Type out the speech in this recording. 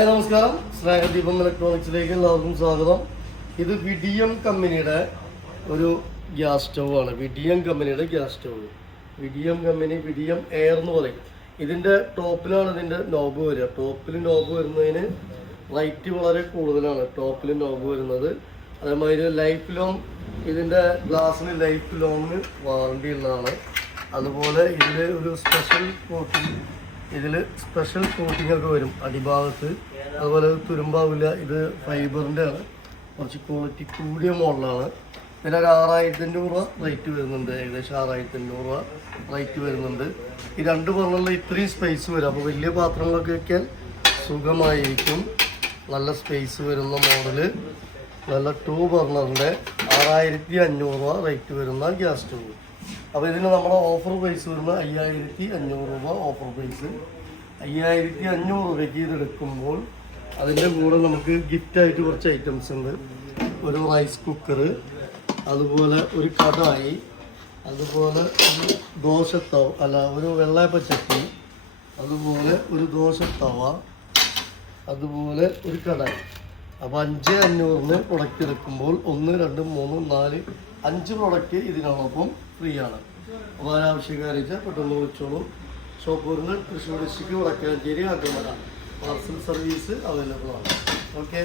Hi, നമസ്കാരം സ്നേഹദീപം ഇലക്ട്രോണിക്സിലേക്ക് എല്ലാവർക്കും സ്വാഗതം. ഇത് വിഡിയം കമ്പനിയുടെ ഒരു ഗ്യാസ് സ്റ്റവ് ആണ്. വിഡിയം കമ്പനിയുടെ gas stove Vidiem company Vidiem air എന്ന് പറയും. ഇതിന്റെ ടോപ്പിലാണ് ഇതിന്റെ നോബ് വരിക. ടോപ്പിൽ നോബ് വരുന്നതിന് റൈറ്റ് വളരെ കൂടുതലാണ്. ടോപ്പിൽ നോബ് വരുന്നത്. അതേമാതിരി ലൈഫ് ലോങ് ഇതിന്റെ ഗ്ലാസ്സിന് ലൈഫ് ലോങ് വാറണ്ടി ഉള്ളതാണ്. അതുപോലെ ഇതിൽ ഒരു സ്പെഷ്യൽ കോട്ടിംഗ് ഇതിൽ സ്പെഷ്യൽ കോട്ടിംഗ് ഒക്കെ വരും അടിഭാഗത്ത്. അതുപോലെ തുരുമ്പാവില്ല ഇത് ഫൈബറിന്റെ ആണ് കുറച്ച് ക്വാളിറ്റി കൂടിയ മോഡലാണ്. പിന്നെ ഒരു ആറായിരത്തി അഞ്ഞൂറ് രൂപ റേറ്റ് വരുന്നുണ്ട്. ഏകദേശം ആറായിരത്തി അഞ്ഞൂറ് രൂപ റേറ്റ് വരുന്നുണ്ട്. ഈ രണ്ട് പറഞ്ഞുള്ള ഇത്രയും സ്പേസ് വരും. അപ്പോൾ വലിയ പാത്രങ്ങളൊക്കെ വയ്ക്കാൻ സുഖമായിരിക്കും. നല്ല സ്പേസ് വരുന്ന മോഡൽ. നല്ല ടൂ ബർണറിന്റെ ആറായിരത്തി അഞ്ഞൂറ് രൂപ റേറ്റ് വരുന്ന ഗ്യാസ് സ്റ്റവ് അപ്പോൾ ഇതിന് നമ്മുടെ ഓഫർ പ്രൈസ് വരുന്നത് അയ്യായിരത്തി അഞ്ഞൂറ് രൂപ ഓഫർ പ്രൈസ് അയ്യായിരത്തി അഞ്ഞൂറ് രൂപയ്ക്ക് ഇത് എടുക്കുമ്പോൾ അതിന്റെ കൂടെ നമുക്ക് ഗിഫ്റ്റായിട്ട് കുറച്ച് ഐറ്റംസ് ഉണ്ട്. ഒരു റൈസ് കുക്കർ അതുപോലെ ഒരു കടായി അതുപോലെ ഒരു ദോശത്തവ അല്ല ഒരു വെള്ളയപ്പ ചട്ടി അതുപോലെ ഒരു ദോശത്തവ അതുപോലെ ഒരു കടായി. അപ്പോൾ അഞ്ച് അഞ്ഞൂറിന് പ്രൊഡക്റ്റ് എടുക്കുമ്പോൾ ഒന്ന് രണ്ട് മൂന്ന് നാല് അഞ്ച് പ്രൊഡക്റ്റ് ഇതിനോടൊപ്പം ഫ്രീ ആണ്. അപ്പോൾ ആവശ്യക്കാരിച്ച പെട്ടെന്ന് വിളിച്ചോളൂ. ഷോപ്പൂരിന് തൃശ്ശൂർ ഡിസ്ട്രിക്ട് വടക്കാഞ്ചേരി ആഗ്രഹമാണ് പാർസൽ സർവീസ് അവൈലബിൾ ആണ്. ഓക്കെ